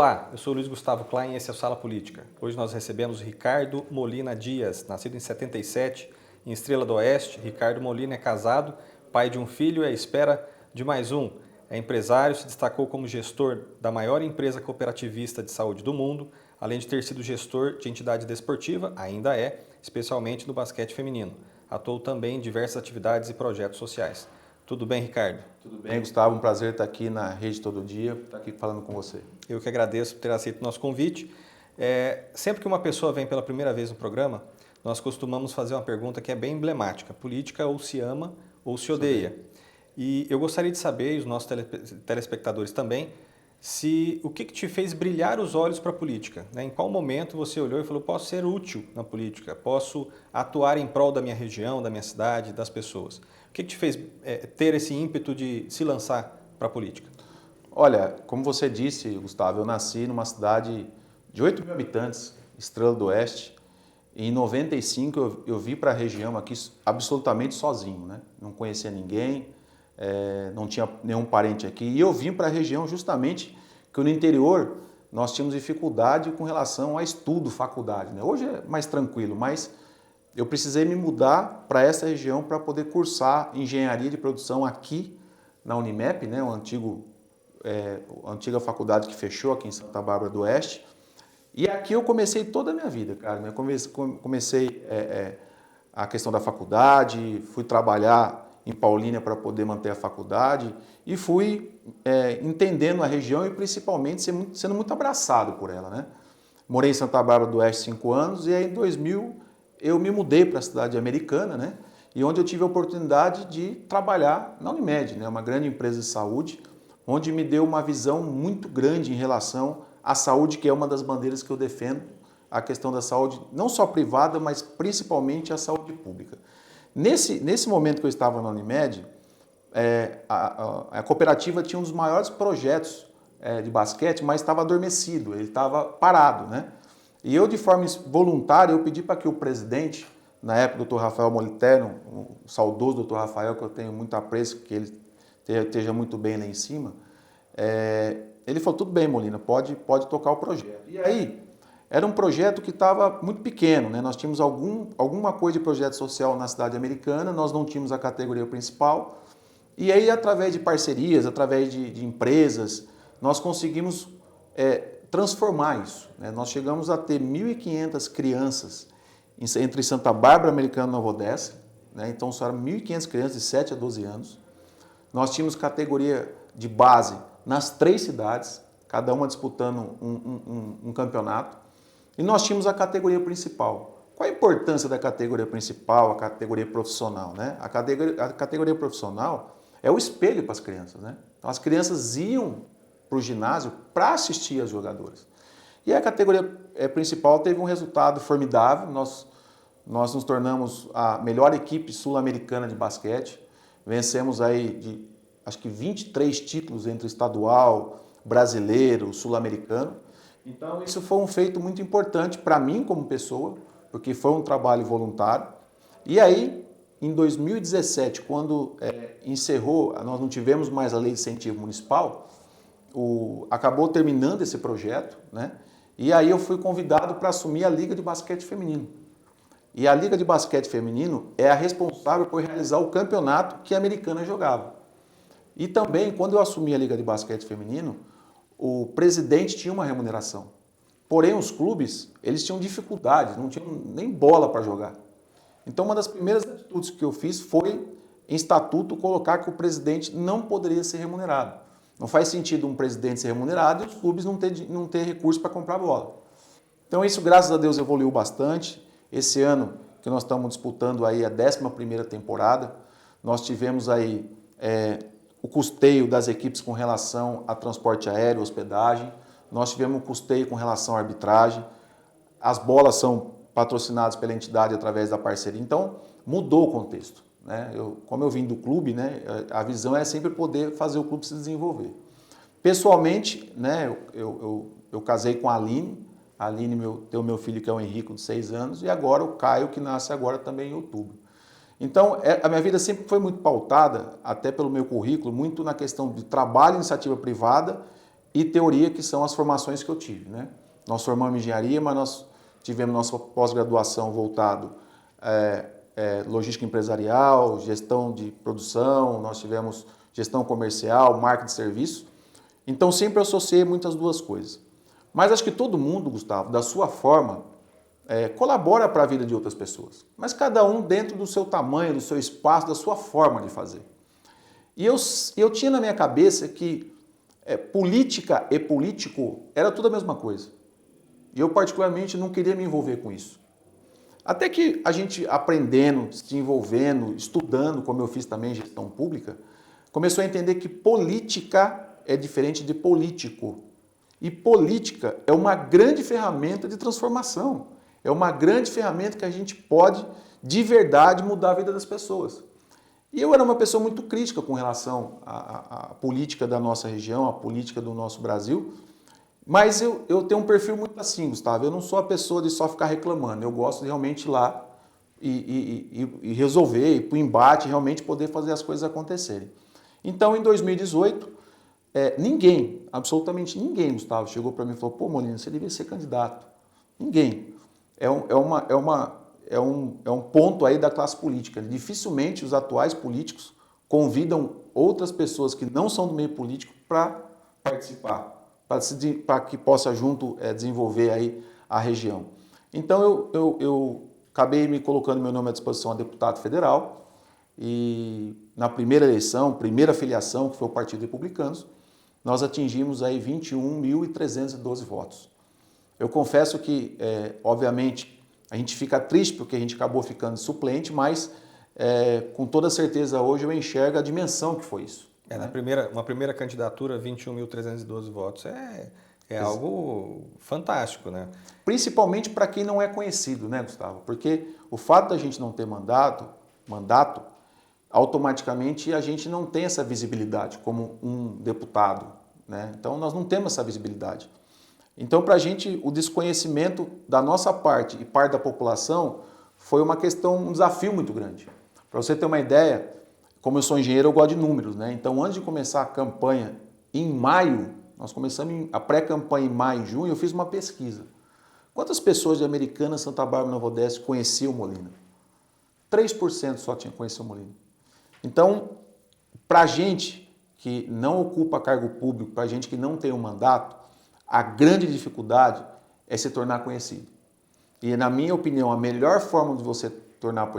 Olá, eu sou Luiz Gustavo Klein e esse é o Sala Política. Hoje nós recebemos Ricardo Molina Dias, nascido em 77, em Estrela do Oeste. Ricardo Molina é casado, pai de um filho e à espera de mais um. É empresário, se destacou como gestor da maior empresa cooperativista de saúde do mundo, além de ter sido gestor de entidade desportiva, ainda é, especialmente no basquete feminino. Atuou também em diversas atividades e projetos sociais. Tudo bem, Ricardo? Tudo bem, Gustavo? Um prazer estar aqui na Rede Todo Dia, estar aqui falando com você. Eu que agradeço por ter aceito o nosso convite. Sempre que uma pessoa vem pela primeira vez no programa, nós costumamos fazer uma pergunta que é bem emblemática. Política ou se ama ou se odeia. E eu gostaria de saber, e os nossos telespectadores também, o que te fez brilhar os olhos para a política? Né? Em qual momento você olhou e falou, posso ser útil na política, posso atuar em prol da minha região, da minha cidade, das pessoas? O que te fez ter esse ímpeto de se lançar para a política? Olha, como você disse, Gustavo, eu nasci numa cidade de 8 mil habitantes, Estrela do Oeste, e em 95 eu vim para a região aqui absolutamente sozinho, né? Não conhecia ninguém, não tinha nenhum parente aqui, e eu vim para a região justamente porque no interior nós tínhamos dificuldade com relação a estudo, faculdade, né? Hoje é mais tranquilo, mas eu precisei me mudar para essa região para poder cursar engenharia de produção aqui na Unimep, né? A antiga faculdade que fechou aqui em Santa Bárbara do Oeste. E aqui eu comecei toda a minha vida, cara. Eu comecei a questão da faculdade, fui trabalhar em Paulínia para poder manter a faculdade e fui entendendo a região e principalmente sendo muito abraçado por ela, né? Morei em Santa Bárbara do Oeste 5 anos e aí em 2000 eu me mudei para a cidade americana, né? E onde eu tive a oportunidade de trabalhar na Unimed, né? Uma grande empresa de saúde, onde me deu uma visão muito grande em relação à saúde, que é uma das bandeiras que eu defendo, a questão da saúde, não só privada, mas principalmente a saúde pública. Nesse momento que eu estava na Unimed, a cooperativa tinha um dos maiores projetos de basquete, mas estava adormecido, ele estava parado, né? E eu, de forma voluntária, eu pedi para que o presidente, na época, o Dr. Rafael Moliterno, o saudoso Dr. Rafael, que eu tenho muito apreço, que ele esteja muito bem lá em cima, ele falou, tudo bem, Molina, pode tocar o projeto. E aí, era um projeto que estava muito pequeno, né? Nós tínhamos alguma coisa de projeto social na cidade americana, nós não tínhamos a categoria principal, e aí, através de parcerias, através de empresas, nós conseguimos transformar isso, né? Nós chegamos a ter 1.500 crianças entre Santa Bárbara, Americana e Nova Odessa, né? Então, só eram 1.500 crianças de 7 a 12 anos. Nós tínhamos categoria de base nas 3 cidades, cada uma disputando um campeonato. E nós tínhamos a categoria principal. Qual a importância da categoria principal, a categoria profissional, né? A categoria profissional é o espelho para as crianças, né? Então, as crianças iam para o ginásio para assistir as jogadoras. E a categoria principal teve um resultado formidável. Nós nos tornamos a melhor equipe sul-americana de basquete. Vencemos aí acho que 23 títulos entre estadual, brasileiro, sul-americano. Então isso foi um feito muito importante para mim como pessoa, porque foi um trabalho voluntário. E aí, em 2017, quando encerrou, nós não tivemos mais a lei de incentivo municipal, acabou terminando esse projeto, né? E aí eu fui convidado para assumir a Liga de Basquete Feminino. E a Liga de Basquete Feminino é a responsável por realizar o campeonato que a Americana jogava. E também, quando eu assumi a Liga de Basquete Feminino, o presidente tinha uma remuneração. Porém, os clubes, eles tinham dificuldade, não tinham nem bola para jogar. Então, uma das primeiras atitudes que eu fiz foi, em estatuto, colocar que o presidente não poderia ser remunerado. Não faz sentido um presidente ser remunerado e os clubes não ter recurso para comprar bola. Então isso, graças a Deus, evoluiu bastante. Esse ano que nós estamos disputando aí a 11ª temporada, nós tivemos aí o custeio das equipes com relação a transporte aéreo, hospedagem. Nós tivemos um custeio com relação à arbitragem. As bolas são patrocinadas pela entidade através da parceria. Então mudou o contexto, né? Como eu vim do clube, né, a visão é sempre poder fazer o clube se desenvolver. Pessoalmente, né, eu casei com a Aline. A Aline tem o meu filho, que é o Henrico, de 6 anos, e agora o Caio, que nasce agora também em outubro. Então, a minha vida sempre foi muito pautada, até pelo meu currículo, muito na questão de trabalho e iniciativa privada e teoria, que são as formações que eu tive, né? Nós formamos em engenharia, mas nós tivemos nossa pós-graduação voltado logística empresarial, gestão de produção, nós tivemos gestão comercial, marketing de serviço. Então sempre associei muitas duas coisas. Mas acho que todo mundo, Gustavo, da sua forma, colabora para a vida de outras pessoas. Mas cada um dentro do seu tamanho, do seu espaço, da sua forma de fazer. E eu tinha na minha cabeça que política e político era tudo a mesma coisa. E eu particularmente não queria me envolver com isso. Até que a gente aprendendo, se envolvendo, estudando, como eu fiz também gestão pública, começou a entender que política é diferente de político. E política é uma grande ferramenta de transformação. É uma grande ferramenta que a gente pode, de verdade, mudar a vida das pessoas. E eu era uma pessoa muito crítica com relação à política da nossa região, à política do nosso Brasil. Mas eu tenho um perfil muito assim, Gustavo. Eu não sou a pessoa de só ficar reclamando. Eu gosto de realmente ir lá e resolver, ir para o embate, realmente poder fazer as coisas acontecerem. Então, em 2018, ninguém, absolutamente ninguém, Gustavo, chegou para mim e falou: pô, Molina, você devia ser candidato. Ninguém. É um ponto aí da classe política. Dificilmente os atuais políticos convidam outras pessoas que não são do meio político para participar, para que possa junto desenvolver aí a região. Então eu acabei me colocando meu nome à disposição a deputado federal e na primeira eleição, primeira filiação, que foi o Partido Republicanos, nós atingimos aí 21.312 votos. Eu confesso que, obviamente, a gente fica triste porque a gente acabou ficando suplente, mas com toda certeza hoje eu enxergo a dimensão que foi isso. Uma primeira candidatura, 21.312 votos, é algo fantástico, né? Principalmente para quem não é conhecido, né, Gustavo? Porque o fato da gente não ter mandato, automaticamente a gente não tem essa visibilidade como um deputado, né? Então nós não temos essa visibilidade. Então para a gente o desconhecimento da nossa parte e parte da população foi uma questão, um desafio muito grande. Para você ter uma ideia, como eu sou engenheiro, eu gosto de números, né? Então antes de começar a campanha em maio, nós começamos a pré-campanha em maio e junho, eu fiz uma pesquisa. Quantas pessoas de Americana, Santa Bárbara e Nova Odessa conheciam o Molina? 3% só tinha conhecido o Molina. Então, para a gente que não ocupa cargo público, para a gente que não tem um mandato, a grande dificuldade é se tornar conhecido. E, na minha opinião, a melhor forma de você tornar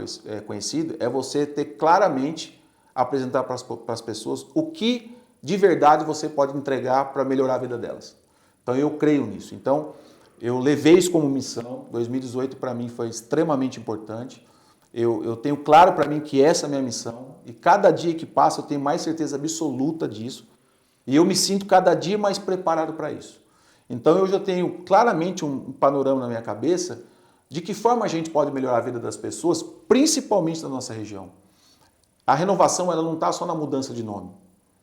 conhecido é você ter claramente apresentar para as pessoas o que de verdade você pode entregar para melhorar a vida delas. Então, eu creio nisso. Então, eu levei isso como missão. 2018, para mim, foi extremamente importante. Eu tenho claro para mim que essa é a minha missão e cada dia que passa eu tenho mais certeza absoluta disso e eu me sinto cada dia mais preparado para isso. Então eu já tenho claramente um panorama na minha cabeça de que forma a gente pode melhorar a vida das pessoas, principalmente na nossa região. A renovação ela não está só na mudança de nome,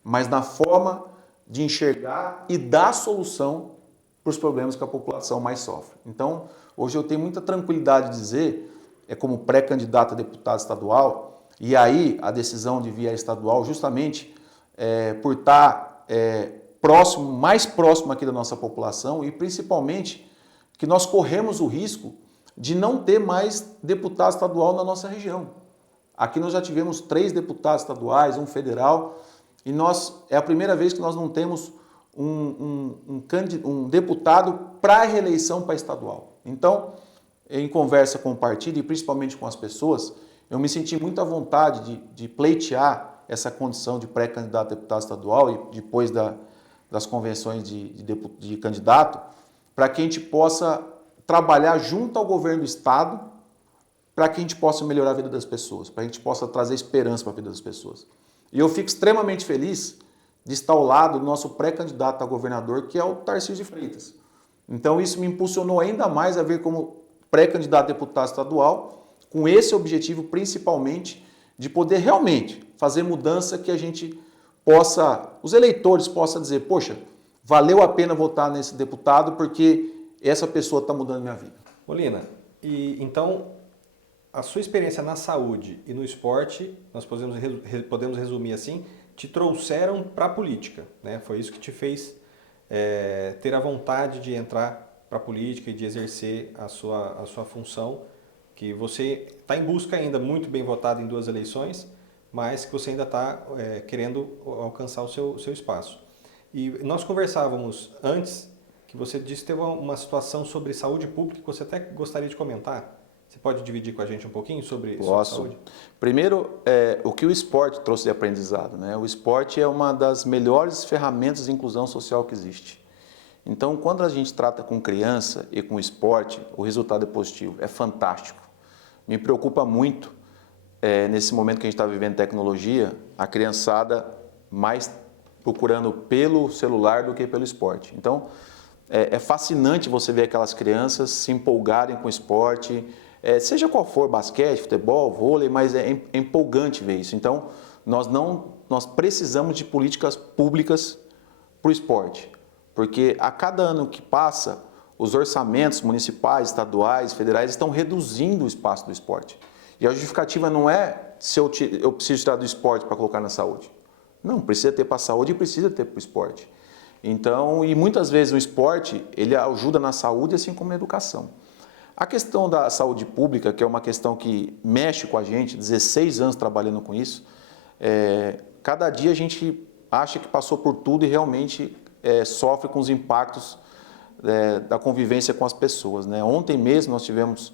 mas na forma de enxergar e dar solução para os problemas que a população mais sofre. Então hoje eu tenho muita tranquilidade de dizer como pré-candidato a deputado estadual, e aí a decisão de via estadual justamente por estar mais próximo aqui da nossa população e principalmente que nós corremos o risco de não ter mais deputado estadual na nossa região. Aqui nós já tivemos 3 deputados estaduais, um federal, e é a primeira vez que nós não temos um deputado para reeleição para estadual. Então, em conversa com o partido e principalmente com as pessoas, eu me senti muito à vontade de pleitear essa condição de pré-candidato a deputado estadual e depois das convenções de candidato, para que a gente possa trabalhar junto ao governo do estado para que a gente possa melhorar a vida das pessoas, para que a gente possa trazer esperança para a vida das pessoas. E eu fico extremamente feliz de estar ao lado do nosso pré-candidato a governador, que é o Tarcísio de Freitas. Então isso me impulsionou ainda mais a ver como pré-candidato a deputado estadual, com esse objetivo principalmente de poder realmente fazer mudança que a gente os eleitores possam dizer, poxa, valeu a pena votar nesse deputado porque essa pessoa está mudando minha vida. Molina, e então a sua experiência na saúde e no esporte, nós podemos resumir assim, te trouxeram para a política, né? Foi isso que te fez ter a vontade de entrar para a política e de exercer a sua função, que você está em busca ainda, muito bem votado em 2 eleições, mas que você ainda está querendo alcançar o seu espaço. E nós conversávamos antes, que você disse que teve uma situação sobre saúde pública que você até gostaria de comentar. Você pode dividir com a gente um pouquinho sobre saúde? Primeiro, o que o esporte trouxe de aprendizado, né? O esporte é uma das melhores ferramentas de inclusão social que existe. Então, quando a gente trata com criança e com esporte, o resultado é positivo, é fantástico. Me preocupa muito, nesse momento que a gente está vivendo tecnologia, a criançada mais procurando pelo celular do que pelo esporte. Então, é fascinante você ver aquelas crianças se empolgarem com o esporte, seja qual for, basquete, futebol, vôlei, mas é empolgante ver isso. Então, nós precisamos de políticas públicas para o esporte, porque a cada ano que passa, os orçamentos municipais, estaduais, federais estão reduzindo o espaço do esporte. E a justificativa não é se eu preciso tirar do esporte para colocar na saúde. Não, precisa ter para a saúde e precisa ter para o esporte. Então, e muitas vezes o esporte, ele ajuda na saúde, assim como na educação. A questão da saúde pública, que é uma questão que mexe com a gente, 16 anos trabalhando com isso, cada dia a gente acha que passou por tudo e realmente sofre com os impactos da convivência com as pessoas, né? Ontem mesmo nós tivemos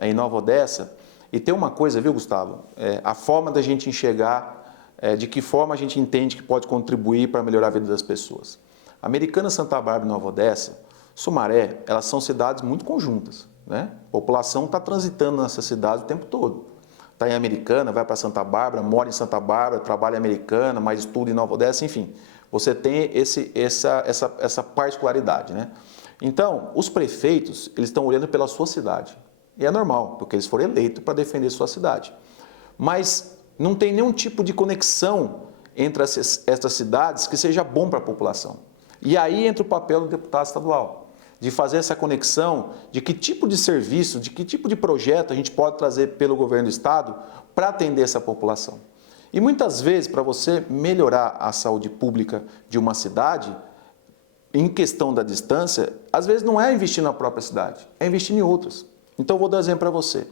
em Nova Odessa, e tem uma coisa, viu, Gustavo? A forma da gente enxergar, de que forma a gente entende que pode contribuir para melhorar a vida das pessoas. Americana, Santa Bárbara e Nova Odessa, Sumaré, elas são cidades muito conjuntas, né? A população está transitando nessa cidade o tempo todo. Está em Americana, vai para Santa Bárbara, mora em Santa Bárbara, trabalha em Americana, mas estuda em Nova Odessa, enfim. Você tem essa particularidade, né? Então, os prefeitos, eles estão olhando pela sua cidade. E é normal, porque eles foram eleitos para defender sua cidade. Mas não tem nenhum tipo de conexão entre essas cidades que seja bom para a população. E aí entra o papel do deputado estadual, de fazer essa conexão de que tipo de serviço, de que tipo de projeto a gente pode trazer pelo governo do estado para atender essa população. E muitas vezes, para você melhorar a saúde pública de uma cidade, em questão da distância, às vezes não é investir na própria cidade, é investir em outras. Então, eu vou dar um exemplo para você.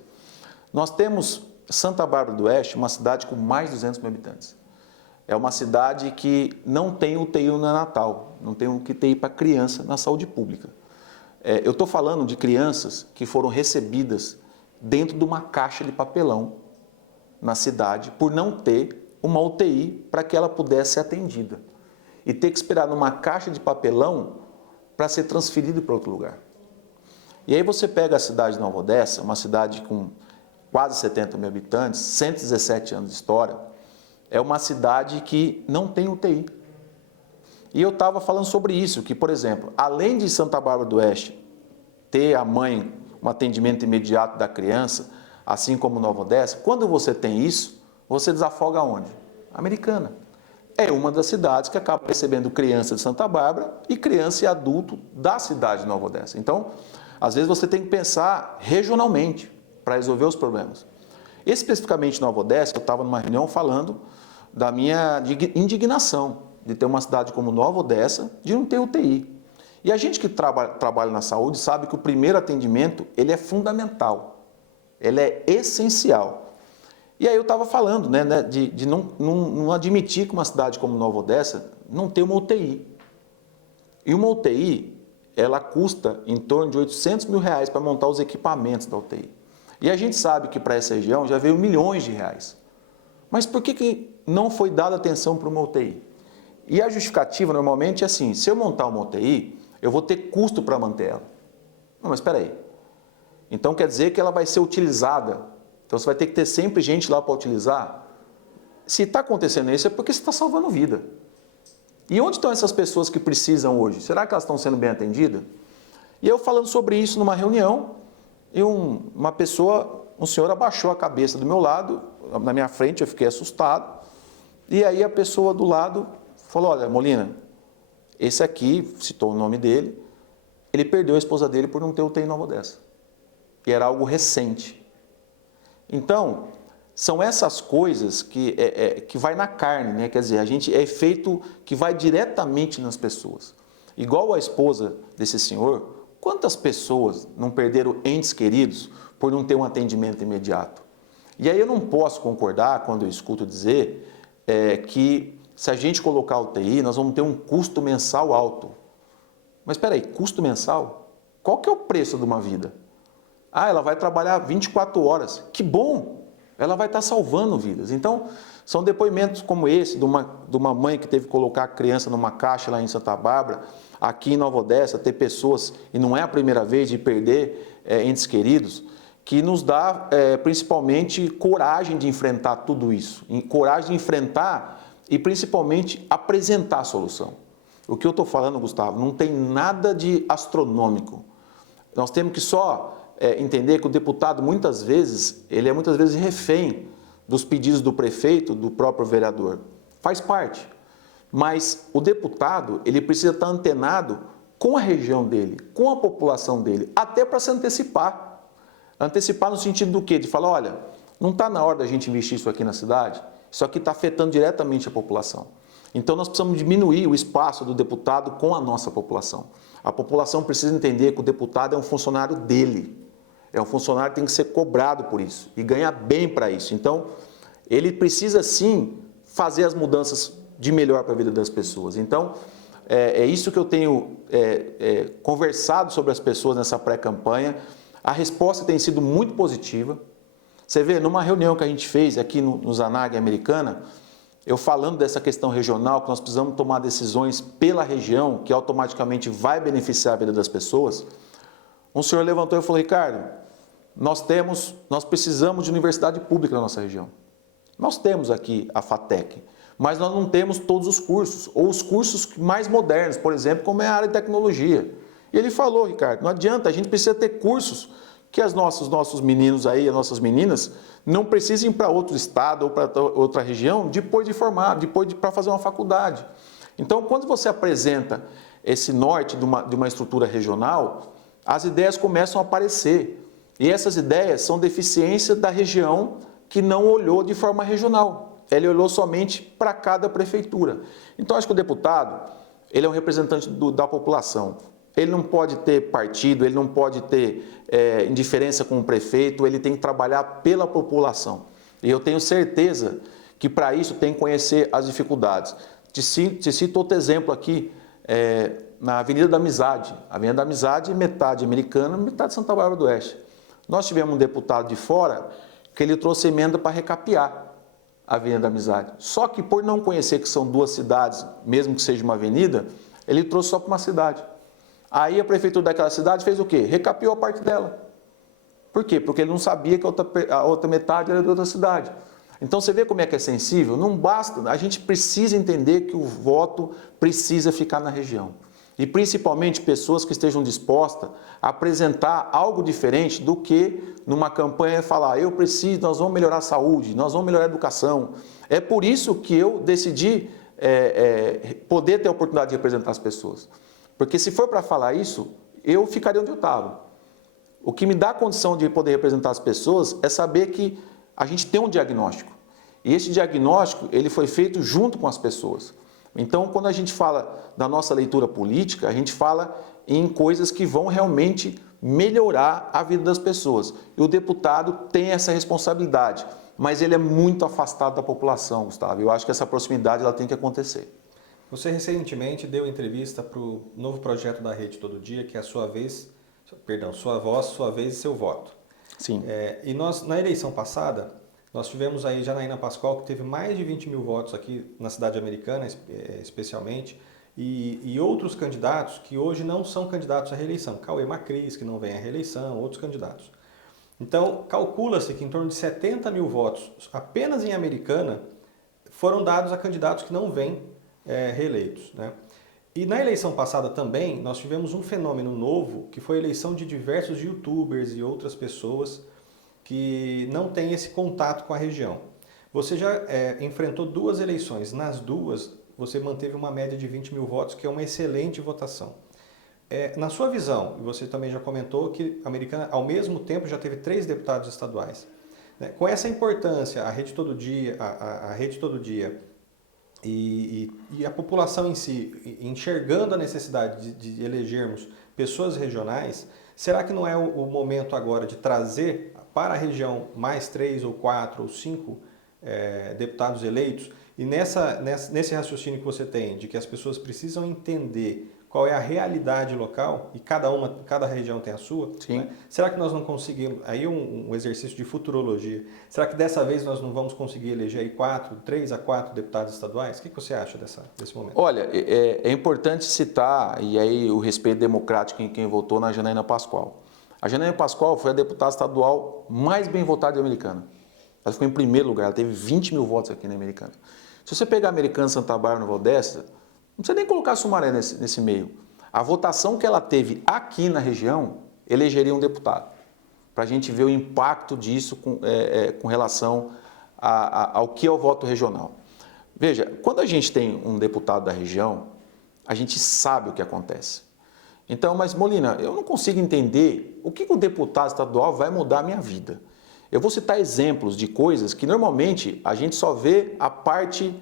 Nós temos Santa Bárbara do Oeste, uma cidade com mais de 200 mil habitantes. É uma cidade que não tem UTI neonatal, não tem UTI para criança na saúde pública. Eu estou falando de crianças que foram recebidas dentro de uma caixa de papelão na cidade por não ter uma UTI para que ela pudesse ser atendida. E ter que esperar numa caixa de papelão para ser transferido para outro lugar. E aí você pega a cidade de Nova Odessa, uma cidade com quase 70 mil habitantes, 117 anos de história, é uma cidade que não tem UTI. E eu estava falando sobre isso, que, por exemplo, além de Santa Bárbara do Oeste ter a mãe, um atendimento imediato da criança, assim como Nova Odessa, quando você tem isso, você desafoga onde? Americana. É uma das cidades que acaba recebendo criança de Santa Bárbara e criança e adulto da cidade de Nova Odessa. Então, às vezes você tem que pensar regionalmente para resolver os problemas. Especificamente em Nova Odessa, eu estava numa reunião falando da minha indignação de ter uma cidade como Nova Odessa de não ter UTI. E a gente que trabalha na saúde sabe que o primeiro atendimento ele é fundamental, ele é essencial. E aí eu estava falando, né, de não admitir que uma cidade como Nova Odessa não tem uma UTI. E uma UTI, ela custa em torno de R$800 mil para montar os equipamentos da UTI. E a gente sabe que para essa região já veio milhões de reais. Mas por que não foi dada atenção para uma UTI? E a justificativa normalmente é assim, se eu montar uma UTI, eu vou ter custo para manter ela. Não, mas espera aí. Então quer dizer que ela vai ser utilizada. Então você vai ter que ter sempre gente lá para utilizar. Se está acontecendo isso é porque você está salvando vida. E onde estão essas pessoas que precisam hoje? Será que elas estão sendo bem atendidas? E eu falando sobre isso numa reunião, e um senhor abaixou a cabeça do meu lado, na minha frente, eu fiquei assustado. E aí a pessoa do lado falou, olha, Molina, esse aqui, citou o nome dele, ele perdeu a esposa dele por não ter UTI em Nova Odessa. E era algo recente. Então, são essas coisas que vai na carne, né? Quer dizer, a gente é efeito que vai diretamente nas pessoas. igual a esposa desse senhor, quantas pessoas não perderam entes queridos por não ter um atendimento imediato? E aí eu não posso concordar quando eu escuto dizer que se a gente colocar UTI, nós vamos ter um custo mensal alto. Mas espera aí, custo mensal? Qual que é o preço de uma vida? Ah, ela vai trabalhar 24 horas. Que bom! Ela vai estar salvando vidas. Então, são depoimentos como esse, de uma mãe que teve que colocar a criança numa caixa lá em Santa Bárbara, aqui em Nova Odessa, ter pessoas, e não é a primeira vez de perder entes queridos, que nos dá principalmente coragem de enfrentar tudo isso, coragem de enfrentar e principalmente apresentar a solução. O que eu estou falando, Gustavo, não tem nada de astronômico. Nós temos que só entender que o deputado, muitas vezes, ele é muitas vezes refém dos pedidos do prefeito, do próprio vereador. Faz parte. Mas o deputado, ele precisa estar antenado com a região dele, com a população dele, até para se antecipar. Antecipar no sentido do quê? De falar, olha, não está na hora da gente investir isso aqui na cidade? Isso aqui está afetando diretamente a população. Então, nós precisamos diminuir o espaço do deputado com a nossa população. A população precisa entender que o deputado é um funcionário dele. É um funcionário que tem que ser cobrado por isso e ganhar bem para isso. Então, ele precisa sim fazer as mudanças de melhor para a vida das pessoas. Então, é isso que eu tenho conversado sobre as pessoas nessa pré-campanha. A resposta tem sido muito positiva. Você vê, numa reunião que a gente fez aqui no Zanag Americana, eu falando dessa questão regional, que nós precisamos tomar decisões pela região, que automaticamente vai beneficiar a vida das pessoas, um senhor levantou e falou, Ricardo, nós precisamos de universidade pública na nossa região. Nós temos aqui a FATEC, mas nós não temos todos os cursos, ou os cursos mais modernos, por exemplo, como é a área de tecnologia. E ele falou, Ricardo, não adianta, a gente precisa ter cursos que os nossos meninos aí, as nossas meninas, não precisem ir para outro estado ou para outra região depois de formar, para fazer uma faculdade. Então, quando você apresenta esse norte de uma estrutura regional, as ideias começam a aparecer. E essas ideias são deficiência da região que não olhou de forma regional. Ele olhou somente para cada prefeitura. Então, acho que o deputado, ele é um representante da população. Ele não pode ter partido, ele não pode ter indiferença com o prefeito, ele tem que trabalhar pela população. E eu tenho certeza que para isso tem que conhecer as dificuldades. Te cito outro exemplo aqui, na Avenida da Amizade. A Avenida da Amizade, metade americana, metade Santa Bárbara do Oeste. Nós tivemos um deputado de fora que ele trouxe emenda para recapear a Avenida da Amizade. Só que por não conhecer que são duas cidades, mesmo que seja uma avenida, ele trouxe só para uma cidade. Aí a prefeitura daquela cidade fez o quê? Recapeou a parte dela. Por quê? Porque ele não sabia que a outra metade era de outra cidade. Então você vê como é que é sensível? Não basta, a gente precisa entender que o voto precisa ficar na região. E principalmente pessoas que estejam dispostas a apresentar algo diferente do que numa campanha falar, eu preciso, nós vamos melhorar a saúde, nós vamos melhorar a educação. É por isso que eu decidi poder ter a oportunidade de representar as pessoas. Porque se for para falar isso, eu ficaria onde eu estava. O que me dá a condição de poder representar as pessoas é saber que a gente tem um diagnóstico. E esse diagnóstico, ele foi feito junto com as pessoas. Então, quando a gente fala da nossa leitura política, a gente fala em coisas que vão realmente melhorar a vida das pessoas. E o deputado tem essa responsabilidade, mas ele é muito afastado da população, Gustavo. Eu acho que essa proximidade ela tem que acontecer. Você recentemente deu entrevista para o novo projeto da Rede Todo Dia, que é Sua Voz, Sua Vez e Seu Voto. Sim. E nós, na eleição passada, nós tivemos aí Janaína Pascoal, que teve mais de 20 mil votos aqui na cidade americana, especialmente, e outros candidatos que hoje não são candidatos à reeleição. Cauê Macris, que não vem à reeleição, outros candidatos. Então, calcula-se que em torno de 70 mil votos, apenas em Americana, foram dados a candidatos que não vêm reeleitos, né? E na eleição passada também, nós tivemos um fenômeno novo, que foi a eleição de diversos youtubers e outras pessoas que não têm esse contato com a região. Você já enfrentou duas eleições, nas duas você manteve uma média de 20 mil votos, que é uma excelente votação. Na sua visão, e você também já comentou que a Americana, ao mesmo tempo, já teve 3 deputados estaduais. Com essa importância, a Rede Todo Dia, a Rede Todo Dia e a população em si, enxergando a necessidade de elegermos pessoas regionais, será que não é o momento agora de trazer para a região mais 3 ou 4 ou 5 deputados eleitos? E nesse raciocínio que você tem, de que as pessoas precisam entender qual é a realidade local, e cada região tem a sua, né? Será que nós não conseguimos, aí um exercício de futurologia, será que dessa vez nós não vamos conseguir eleger aí 3 a 4 deputados estaduais? O que você acha desse momento? Olha, é importante citar, e aí o respeito democrático em quem votou na Janaína Pascoal. A Janaína Pascoal foi a deputada estadual mais bem votada de Americana. Ela ficou em primeiro lugar, ela teve 20 mil votos aqui na Americana. Se você pegar Americana, Santa Bárbara, Nova Odessa, não precisa nem colocar Sumaré nesse meio. A votação que ela teve aqui na região elegeria um deputado. Para a gente ver o impacto disso com relação ao que é o voto regional. Veja, quando a gente tem um deputado da região, a gente sabe o que acontece. Então, mas Molina, eu não consigo entender o que o deputado estadual vai mudar a minha vida. Eu vou citar exemplos de coisas que normalmente a gente só vê a parte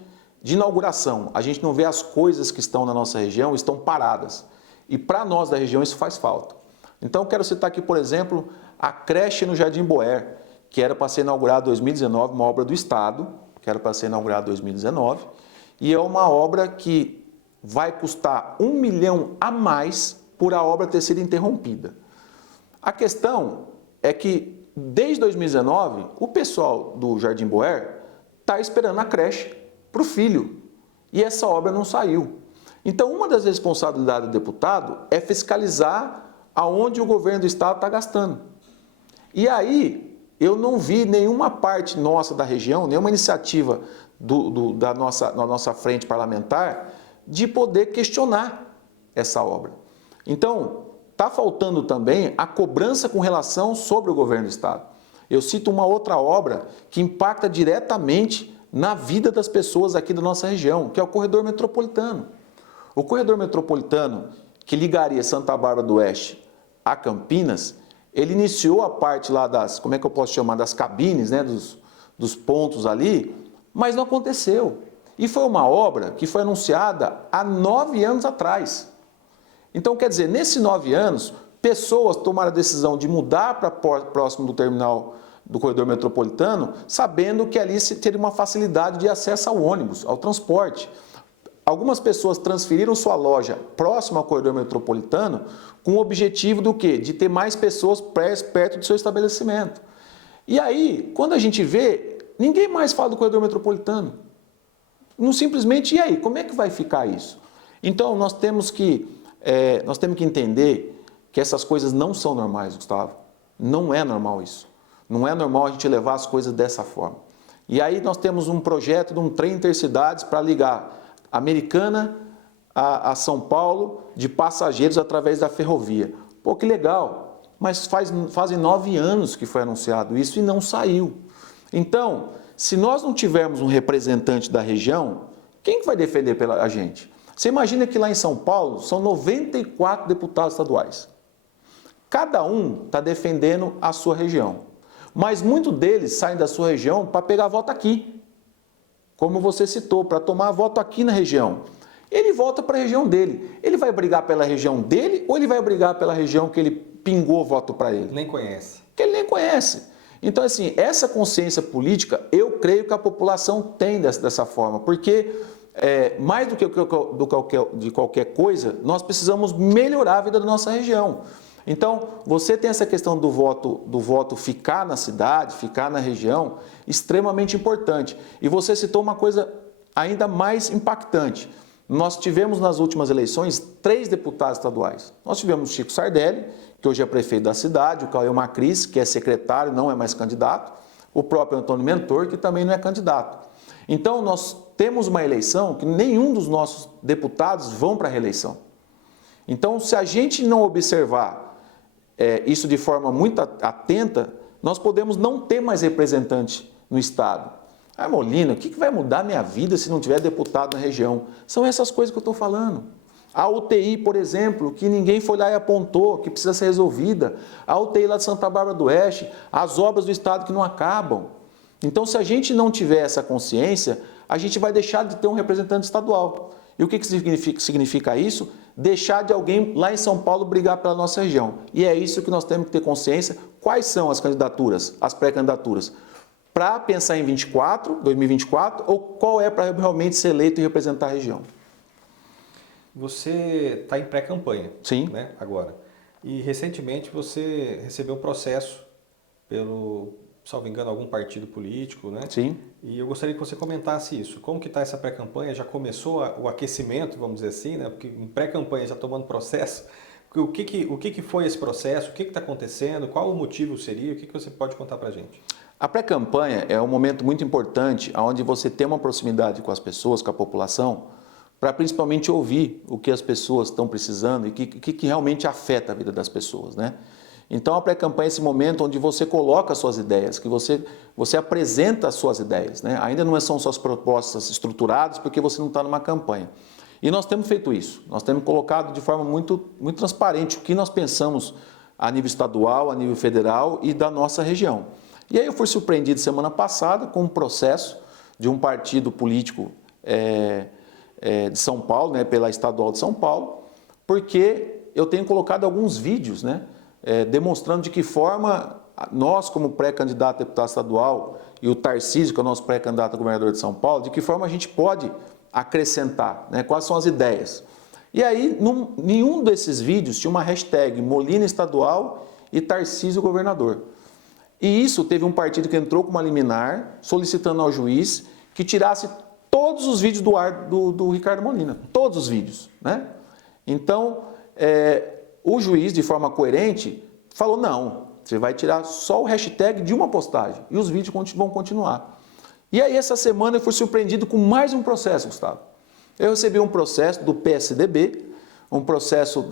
de inauguração, a gente não vê as coisas que estão na nossa região, estão paradas. E para nós da região isso faz falta. Então eu quero citar aqui, por exemplo, a creche no Jardim Boer, que era para ser inaugurada em 2019, uma obra do Estado, que era para ser inaugurada em 2019, e é uma obra que vai custar 1 milhão a mais por a obra ter sido interrompida. A questão é que desde 2019, o pessoal do Jardim Boer está esperando a creche para o filho, e essa obra não saiu. Então, uma das responsabilidades do deputado é fiscalizar aonde o governo do estado está gastando. E aí, eu não vi nenhuma parte nossa da região, nenhuma iniciativa da nossa frente parlamentar de poder questionar essa obra. Então, está faltando também a cobrança com relação sobre o governo do estado. Eu cito uma outra obra que impacta diretamente na vida das pessoas aqui da nossa região, que é o Corredor Metropolitano. O Corredor Metropolitano, que ligaria Santa Bárbara do Oeste a Campinas, ele iniciou a parte lá das, como é que eu posso chamar, das cabines, né, dos pontos ali, mas não aconteceu. E foi uma obra que foi anunciada há 9 anos atrás. Então, quer dizer, nesses 9 anos, pessoas tomaram a decisão de mudar para próximo do terminal do Corredor Metropolitano, sabendo que ali se teria uma facilidade de acesso ao ônibus, ao transporte. Algumas pessoas transferiram sua loja próxima ao Corredor Metropolitano com o objetivo do quê? De ter mais pessoas perto do seu estabelecimento. E aí, quando a gente vê, ninguém mais fala do Corredor Metropolitano. Não simplesmente, e aí, como é que vai ficar isso? Então, nós temos que entender que essas coisas não são normais, Gustavo. Não é normal isso. Não é normal a gente levar as coisas dessa forma. E aí nós temos um projeto de um trem intercidades para ligar Americana a São Paulo de passageiros através da ferrovia. Pô, que legal! Mas fazem 9 anos que foi anunciado isso e não saiu. Então, se nós não tivermos um representante da região, quem que vai defender a gente? Você imagina que lá em São Paulo são 94 deputados estaduais. Cada um está defendendo a sua região. Mas muitos deles saem da sua região para pegar voto aqui. Como você citou, para tomar voto aqui na região. Ele volta para a região dele. Ele vai brigar pela região dele ou ele vai brigar pela região que ele pingou voto para ele? Nem conhece. Que ele nem conhece. Então, assim, essa consciência política, eu creio que a população tem dessa forma. Porque, mais do que de qualquer coisa, nós precisamos melhorar a vida da nossa região. Então, você tem essa questão do voto ficar na cidade, ficar na região, extremamente importante. E você citou uma coisa ainda mais impactante. Nós tivemos nas últimas eleições 3 deputados estaduais. Nós tivemos o Chico Sardelli, que hoje é prefeito da cidade, o Cauê Macris, que é secretário, não é mais candidato, o próprio Antônio Mentor, que também não é candidato. Então, nós temos uma eleição que nenhum dos nossos deputados vão para a reeleição. Então, se a gente não observar isso de forma muito atenta, nós podemos não ter mais representante no Estado. Ah, Molina, o que vai mudar a minha vida se não tiver deputado na região? São essas coisas que eu estou falando. A UTI, por exemplo, que ninguém foi lá e apontou, que precisa ser resolvida. A UTI lá de Santa Bárbara do Oeste, as obras do Estado que não acabam. Então, se a gente não tiver essa consciência, a gente vai deixar de ter um representante estadual. E o que significa isso? Deixar de alguém lá em São Paulo brigar pela nossa região. E é isso que nós temos que ter consciência. Quais são as candidaturas, as pré-candidaturas? Para pensar em 2024, ou qual é para realmente ser eleito e representar a região? Você está em pré-campanha, Sim. Né, agora. E recentemente você recebeu um processo salvo engano, algum partido político, né? Sim. E eu gostaria que você comentasse isso. Como que está essa pré-campanha? Já começou o aquecimento, vamos dizer assim, né? Porque em pré-campanha já tomando processo. O que foi esse processo? O que está acontecendo? Qual o motivo seria? O que você pode contar para a gente? A pré-campanha é um momento muito importante onde você tem uma proximidade com as pessoas, com a população, para principalmente ouvir o que as pessoas estão precisando e o que realmente afeta a vida das pessoas, né? Então a pré-campanha é esse momento onde você coloca as suas ideias, que você apresenta as suas ideias, né? Ainda não são suas propostas estruturadas porque você não está numa campanha. E nós temos feito isso, nós temos colocado de forma muito transparente o que nós pensamos a nível estadual, a nível federal e da nossa região. E aí eu fui surpreendido semana passada com um processo de um partido político de São Paulo, né, pela Estadual de São Paulo, porque eu tenho colocado alguns vídeos, né, demonstrando de que forma nós, como pré-candidato a deputado estadual, e o Tarcísio, que é o nosso pré-candidato a governador de São Paulo, de que forma a gente pode acrescentar, né, quais são as ideias. E aí, nenhum desses vídeos tinha uma hashtag Molina Estadual e Tarcísio Governador. E isso teve um partido que entrou com uma liminar, solicitando ao juiz que tirasse todos os vídeos do ar do Ricardo Molina, todos os vídeos, né? Então, o juiz, de forma coerente, falou, não, você vai tirar só o hashtag de uma postagem e os vídeos vão continuar. E aí, essa semana, eu fui surpreendido com mais um processo, Gustavo. Eu recebi um processo do PSDB, um processo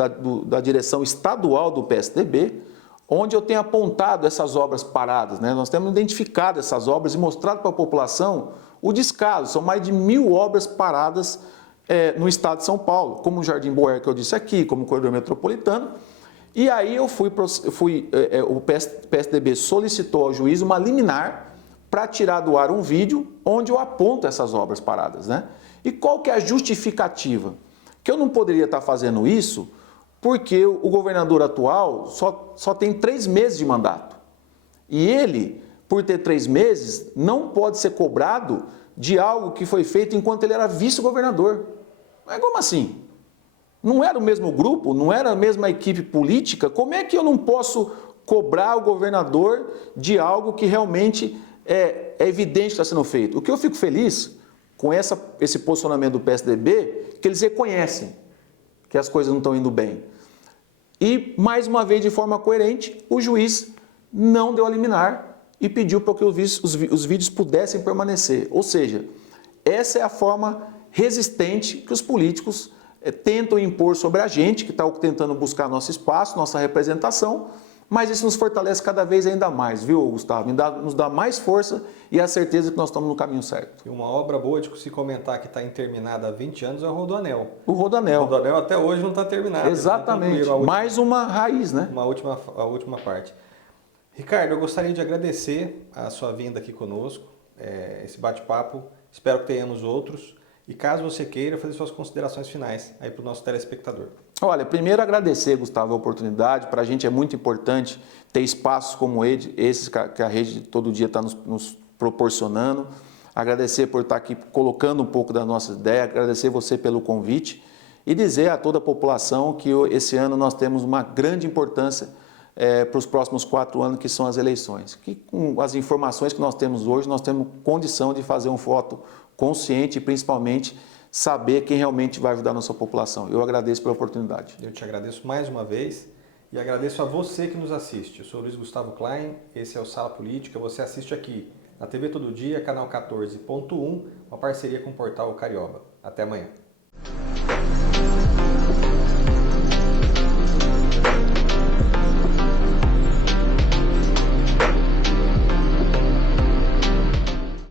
da direção estadual do PSDB, onde eu tenho apontado essas obras paradas, né? Nós temos identificado essas obras e mostrado para a população o descaso. São mais de 1.000 obras paradas no estado de São Paulo, como o Jardim Boer, que eu disse aqui, como o Corredor Metropolitano. E aí o PSDB solicitou ao juiz uma liminar para tirar do ar um vídeo onde eu aponto essas obras paradas, né? E qual que é a justificativa? Que eu não poderia estar fazendo isso porque o governador atual só tem 3 meses de mandato. E ele, por ter 3 meses, não pode ser cobrado de algo que foi feito enquanto ele era vice-governador. Mas como assim? Não era o mesmo grupo? Não era a mesma equipe política? Como é que eu não posso cobrar o governador de algo que realmente é evidente que está sendo feito? O que eu fico feliz com esse posicionamento do PSDB, que eles reconhecem que as coisas não estão indo bem. E, mais uma vez, de forma coerente, o juiz não deu a liminar e pediu para que os vídeos pudessem permanecer. Ou seja, essa é a forma resistente que os políticos tentam impor sobre a gente, que está tentando buscar nosso espaço, nossa representação, mas isso nos fortalece cada vez ainda mais, viu, Gustavo? Nos dá mais força e a certeza que nós estamos no caminho certo. E uma obra boa de se comentar que está interminada há 20 anos é o Rodoanel. O Rodoanel. O Rodoanel até hoje não está terminado. Exatamente. Mais uma raiz, né? A última parte. Ricardo, eu gostaria de agradecer a sua vinda aqui conosco, esse bate-papo. Espero que tenhamos outros. E caso você queira, fazer suas considerações finais aí para o nosso telespectador. Olha, primeiro agradecer, Gustavo, a oportunidade. Para a gente é muito importante ter espaços como esses que a rede todo dia está nos proporcionando. Agradecer por estar aqui colocando um pouco da nossa ideia, agradecer você pelo convite e dizer a toda a população que esse ano nós temos uma grande importância para os próximos 4 anos, que são as eleições. Que com as informações que nós temos hoje, nós temos condição de fazer um voto consciente e principalmente saber quem realmente vai ajudar a nossa população. Eu agradeço pela oportunidade. Eu te agradeço mais uma vez e agradeço a você que nos assiste. Eu sou o Luiz Gustavo Klein, esse é o Sala Política, você assiste aqui na TV Todo Dia, canal 14.1, uma parceria com o portal Carioba. Até amanhã.